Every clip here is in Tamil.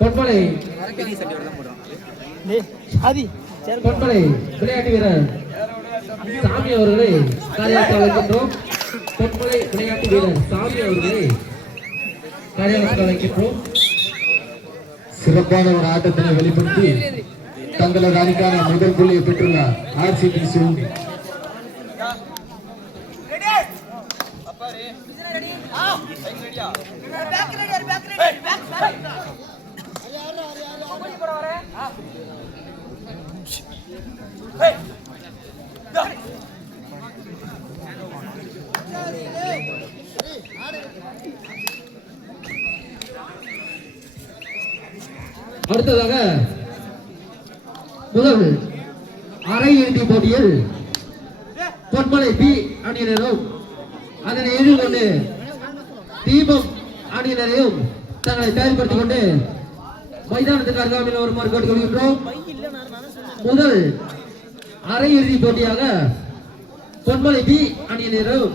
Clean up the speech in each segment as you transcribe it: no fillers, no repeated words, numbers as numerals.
பொன்மலை பொன்மலை விளையாட்டு வீரர் சாமி அவர்களை காரியாலயத்தில் அழைக்கின்றோம். பொன்மலை விளையாட்டு வீரர் சாமி அவர்களை காரியாலயத்தில் அழைக்கின்றோம். சிறப்பான ஒரு ஆட்டத்தினை வெளிப்படுத்தி தங்களது அணிக்கான முதல் புள்ளியை பெற்றுள்ளார் ஆர்சிபி சிவந்தி. அடுத்ததாக முதல் அரையிறுதி போட்டியில் பொன்மலை பி அணியினரும் அதனை எதிர்கொண்டு தீபம் அணியினரையும் தங்களை தயார்படுத்திக் கொண்டு மைதானத்துக்கு அருகாமையில் வருமாறு கேட்டுக்கொள்கின்றோம். முதல் அரையிறுதி போட்டியாக பொன்மலை பி அணியினரும்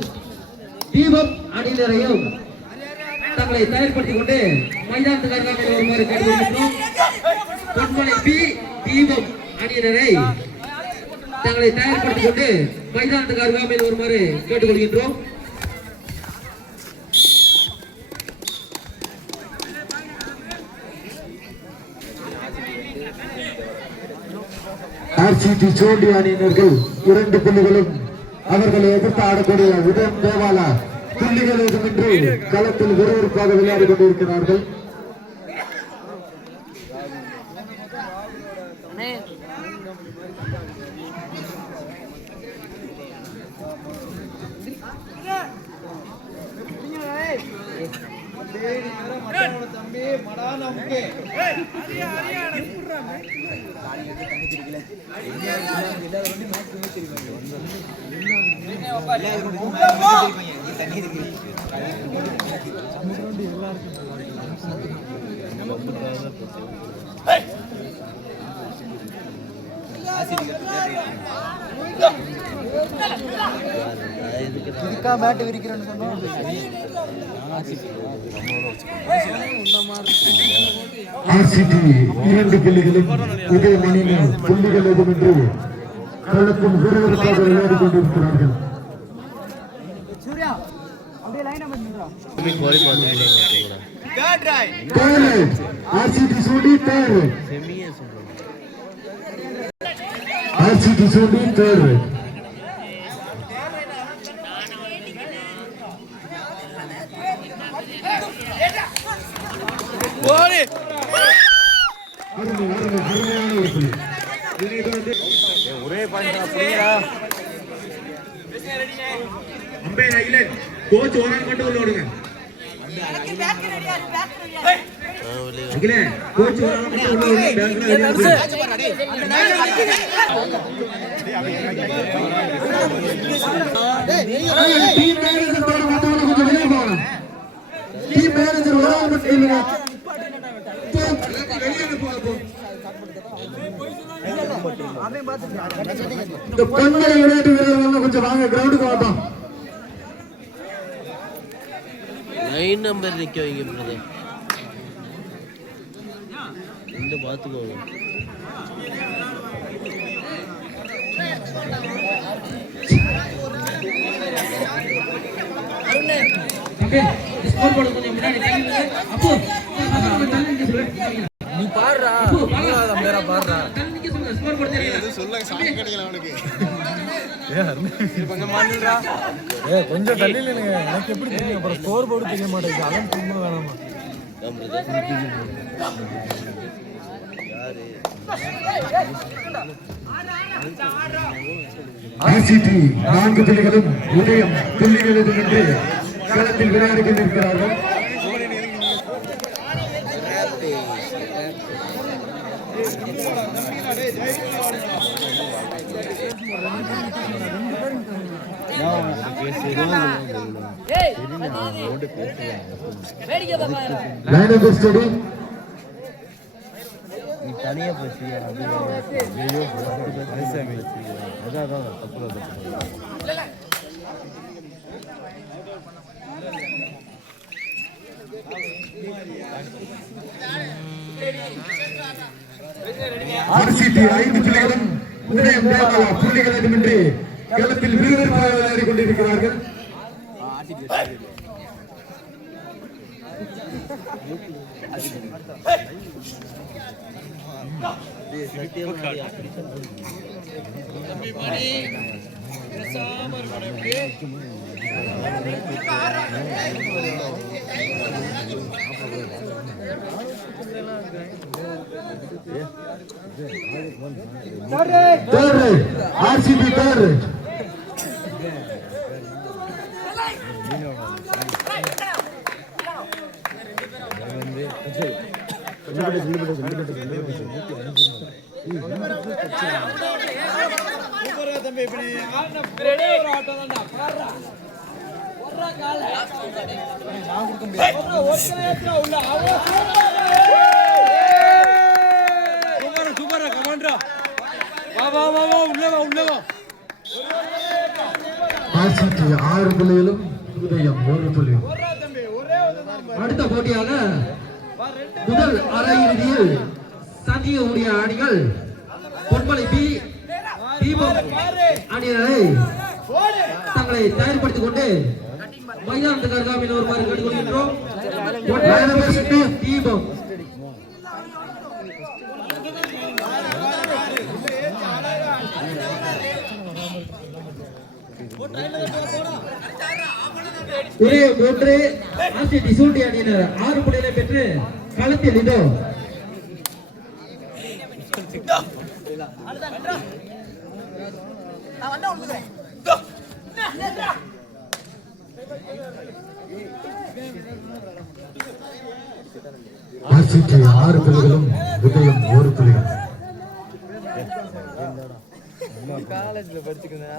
தீபம் அணியினரையும் தங்களை தயார்படுத்திக் கொண்டு மைதானத்துக்கு அருகாமையில் வருமாறு கேட்டுக்கொள்கின்றோம். பொன்மலை பி தீபம் அணியினரை தங்களை தயார்படுத்திக் கொண்டு மைதானத்துக்கு அருகாமையில் வருமாறு கேட்டுக்கொள்கின்றோம். ஆர்சிபி சோண்டி அணியினர்கள் 2 புள்ளிகளும் அவர்களை எதிர்த்து ஆடக்கூடிய உதயம் தேவாலா புள்ளிகள் ஏதுமின்றி களத்தில் விறுவிறுப்பாக விளையாடி கொண்டிருக்கிறார்கள். பேட் விரிக்கிறேன்னு சொன்னோம். ஆர்சிபி 2 புள்ளிகளும் உதயம் அணியினர் புள்ளிகள் ஏதுமின்றி களத்தில் விறுவிறுப்பாக விளையாடி கொண்டிருக்கிறார்கள். ஆர்சிபி சோண்டி தேர்வு ஆர்சிபி சோண்டி தேர்வு ஒரே பாயிண்ட் அம்பையர் ஐலண்ட் கோச் ஓரம் கொண்டு உள்ள ஓடுங்க. அகிலே கோச் ஓரம் கொண்டு உள்ள ஓடுங்க. டீம் மேனேஜர் போற மத்தவங்க கொஞ்சம் வெளிய போங்க. டீம் மேனேஜர் ஓரம் கொண்டு இல்லங்க. வெளிய போ. இந்த பொன்மலை விளையாட்டு வீரர்கள் கொஞ்சம் வாங்க கிரவுண்டுக்கு வாப்போம். லைன் நம்பர் நிக்க வைங்க பிரதர். இந்த பாத்துக்கோங்க. ஓகே ஸ்கோர் போர்டு கொஞ்சம் முன்னாடி தள்ளிடுங்க. அப்போ தள்ளி சொல்லுங்க. நீ பாடுறா மூணாவது பேரா பாடுறா ஸ்கோர் போர்டு தெரியுது சொல்லுங்க சாமி கிடைக்கல அவனுக்கு. கொஞ்சம் மாறிடுறா. கொஞ்சம் தள்ளி இல்லைங்க. எனக்கு எப்படி தெரியும்? அப்புறம் ஸ்கோர் போர்டு தெரிய மாட்டேங்குது. அதான் சும்மா வேணாமா ஆர்சிபி 4 புள்ளிகளும் உதயம் புள்ளிகள் எதுமின்றி களத்தில் விளையாடி கொண்டிருக்கிறார்கள். நீ தனியா பேசியா அதான் தப்பு. RCT 5 புள்ளிகளும் உதயம் தேவாலா புள்ளிகள் ஏதுமின்றி களத்தில் விறுவிறுப்பாக விளையாடிக் கொண்டிருக்கிறார்கள். RCT third. RCT 6 புள்ளிகளும் உதயம் 1 புள்ளியும். அடுத்த போட்டியாக முதல் அரையிறுதியில் சந்திக்கக்கூடிய அணிகள் பொன்மலை பி தீபம் அணியினரை தங்களை தயார்படுத்திக் கொண்டு மைதானத்துக்கு அருகாமையில் வருமாறு கேட்டுக்கொள்கின்றோம். தீபம் ஒரே மூன்று RCT சூட்டி அணியினர் 6 புள்ளிகளை பெற்று களத்தில் இதோ RCT 6 புள்ளிகளும் உதயம் 1 புள்ளிகள். காலேஜ்ல படிச்சுக்கிறேன்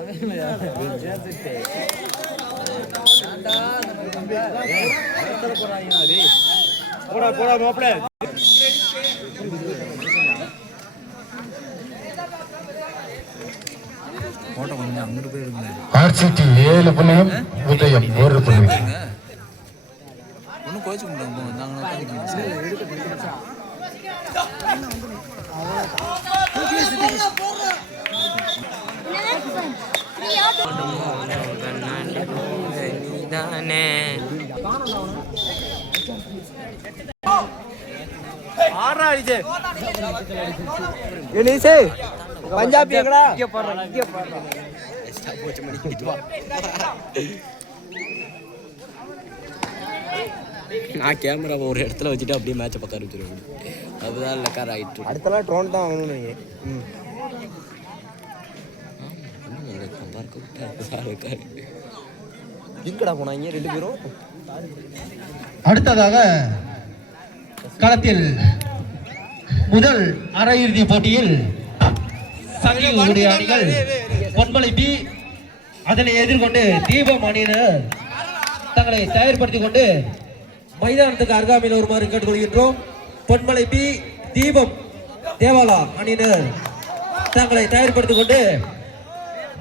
போடா போடா மாப்பிள்ள RCT 7 புள்ளியும் உதயம் 1 புள்ளியும். ஒன்றும் கோச்சிக்க முடியாது பஞ்சாபி எங்கடா நான் கேமரா ஒரு இடத்துல வச்சுட்டு அப்படியே மேட்சை பார்க்க ஆரம்பிச்சிருவேன். அதுதான் லக்கார் ஆகிட்டு அடுத்தலாம் ட்ரோன் தான் வாங்கணும் நீங்க. எங்கடா போனாங்க 2 பேரும்? அடுத்ததாக களத்தில் முதல் அரையிறுதி போட்டியில் சங்கிகளுடைய அணிகள் பொன்மலை பி அதனை எதிர்கொண்டு தீபம் அணியினர் தங்களை தயார்படுத்திக் கொண்டு மைதானத்துக்கு அருகாமையில் வருமாறு கேட்டுக்கொள்கின்றோம். பொன்மலை பி தீபம் தேவாலா அணியினர் தங்களை தயார்படுத்திக் கொண்டு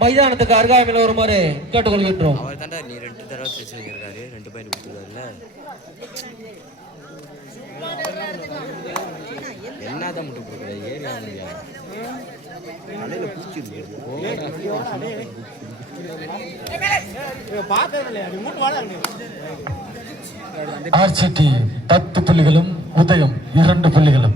மைதானத்துக்கு அருகாமையில் வருமாறு கேட்டுக்கொள்கின்றோம். அவர் தாண்டா நீ 2 தடவை பேசி இருக்காரு, 2 பாயிண்ட் கொடுத்துருக்காருல்ல. என்னதான் மட்டும் கொடுக்குற ஏறி அலையில பூச்சிருக்கு. RCT 10 புள்ளிகளும் உதயம் 2 புள்ளிகளும்.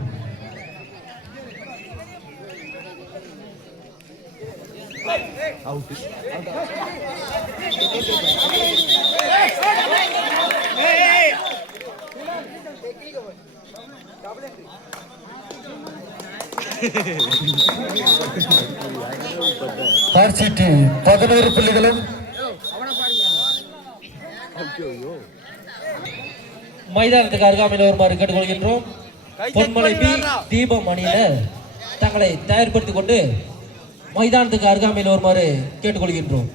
RCT 11 புள்ளிகளும் மைதானத்துக்கு அருகாமையில் வருமாறு கேட்டுக்கொள்கின்றோம். பொன்மலை பி தீபம் அணியினர் தங்களை தயார்படுத்திக் கொண்டு மைதானத்துக்கு அருகாமையில் வருமாறு கேட்டுக்கொள்கின்றோம்.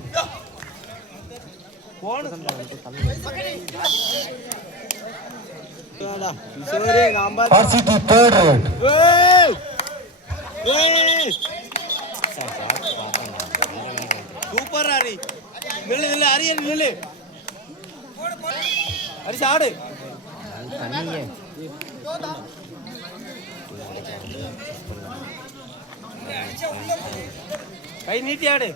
RCT third round. Super Hari நில்லு நில்லு ஹரியன் நில்லு ஹரி ஆடு கை நீட்டி ஆடு.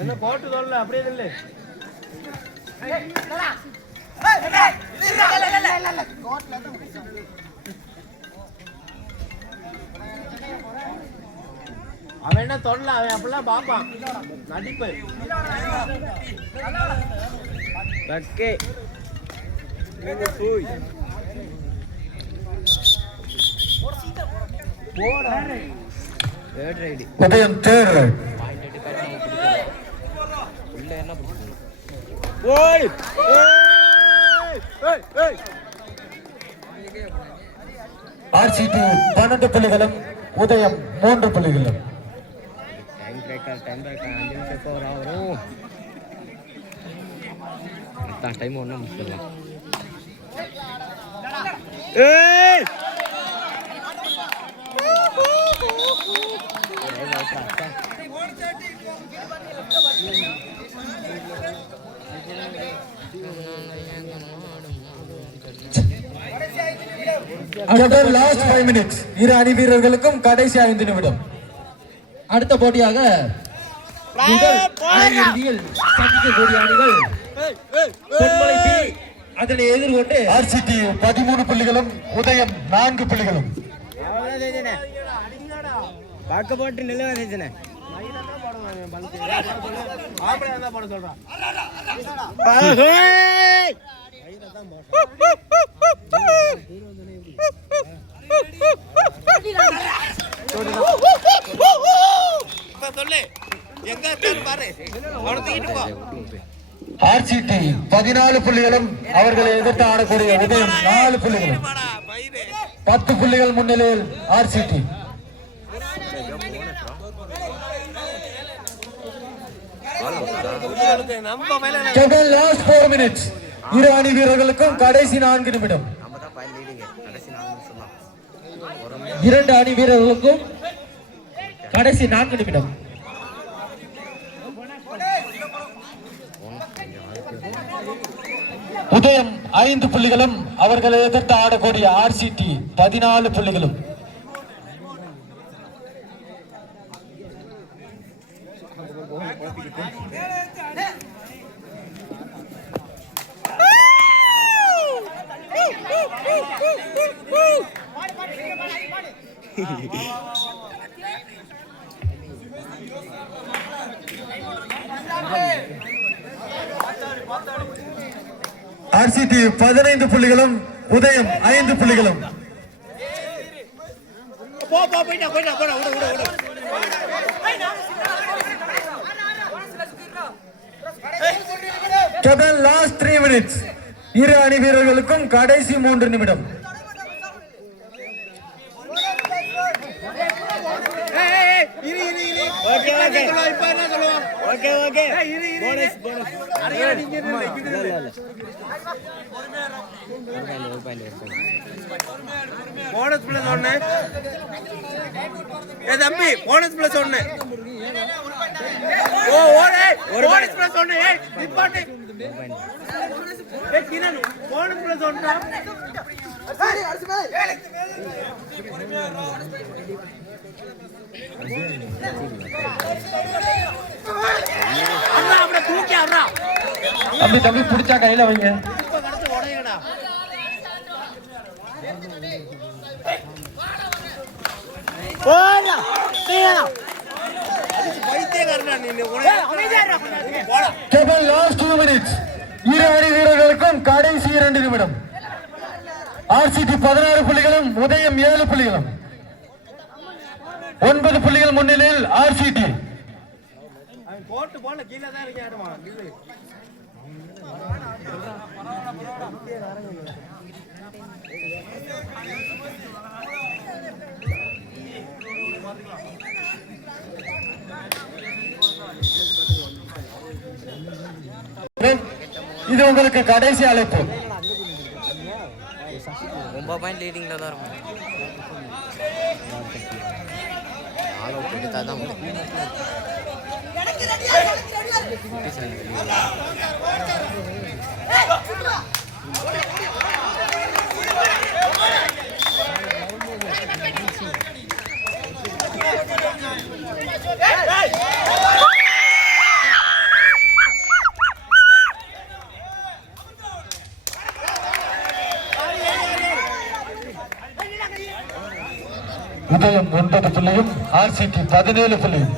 என்ன போட்டு சொல்ல அப்படியே இல்லை. அவன் என்ன தொடல, அவன் அப்படிலாம் பாப்பான் நடிப்பு. உதயம் தேர் RCT 12 புள்ளிகளும் உதயம் 3 புள்ளிகளும். டைம் ஒன்றும் முடிச்சிடலாம். Last 5 minutes. இரு அணி வீரர்களுக்கும் கடைசி 5 நிமிடம். அடுத்த போட்டியாக முதல் அரையிறுதியில் சந்திக்கக்கூடிய அணிகள் பொன்மலை பி அதனை எதிர்கொண்டு RCT 13 புள்ளிகளும் உதயம் 4 புள்ளிகளும். பார்க்க போட்டு நிலவ செஞ்சனே போட சொல்றான். சொல்லு எங்க பாரு RCT 14 புள்ளிகளும் அவர்களை எதிர்த்து ஆடக்கூடிய உதயம் 4 புள்ளிகளும். 10 புள்ளிகள் முன்னிலையில் RCT. Last 4 minutes. இரு அணி வீரர்களுக்கும் கடைசி 4 நிமிடம். இரண்டு அணி வீரர்களுக்கும் கடைசி 4 நிமிடம். உதயம் 5 புள்ளிகளும் அவர்களை எதிர்த்து ஆடக்கூடிய RCT 14 புள்ளிகளும். RCT 15 புள்ளிகளும் உதயம் 5 புள்ளிகளும். Last 3 minutes. இரு அணி வீரர்களுக்கும் கடைசி 3 நிமிடம். போனஸ் பிளஸ் ஒண்ணு தம்பி, போனஸ் பிளஸ் ஒண்ணு. ஓ ஓடே போனஸ் பிளஸ் ஒண்ணு. ஏய் நிப்பாட்டு. ஏய் கிரண் போனஸ் பிளஸ் ஒண்ணு. சரி அரசுமே அண்ணா அப்படியே தூக்கி அறா. தம்பி தம்பி புடிச்சா கையில வைங்க. இப்ப கடந்து ஓடையடா. போடா தேடா பைத்தியக்காரனா நீ. அமைதியா இரு. போடா. கேவல் லாஸ்ட் 2 minutes. இரு அணி வீரர்களுக்கும் கடைசி 2 நிமிடம். RCT 16 புள்ளிகளும் உதயம் 7 புள்ளிகளும். 9 புள்ளிகள் முன்னிலையில் RCT. போட்டு போல கீழ தான் இருக்காடுமா. நில்லு. இது உங்களுக்கு கடைசி அழைப்பு. 9 பாயிண்ட் லீடிங்ல தான் இருக்கும். ஆள் அவுட் எடுத்தால் தான் உதயம் 9 புள்ளியும் RCT 17 புள்ளியும்.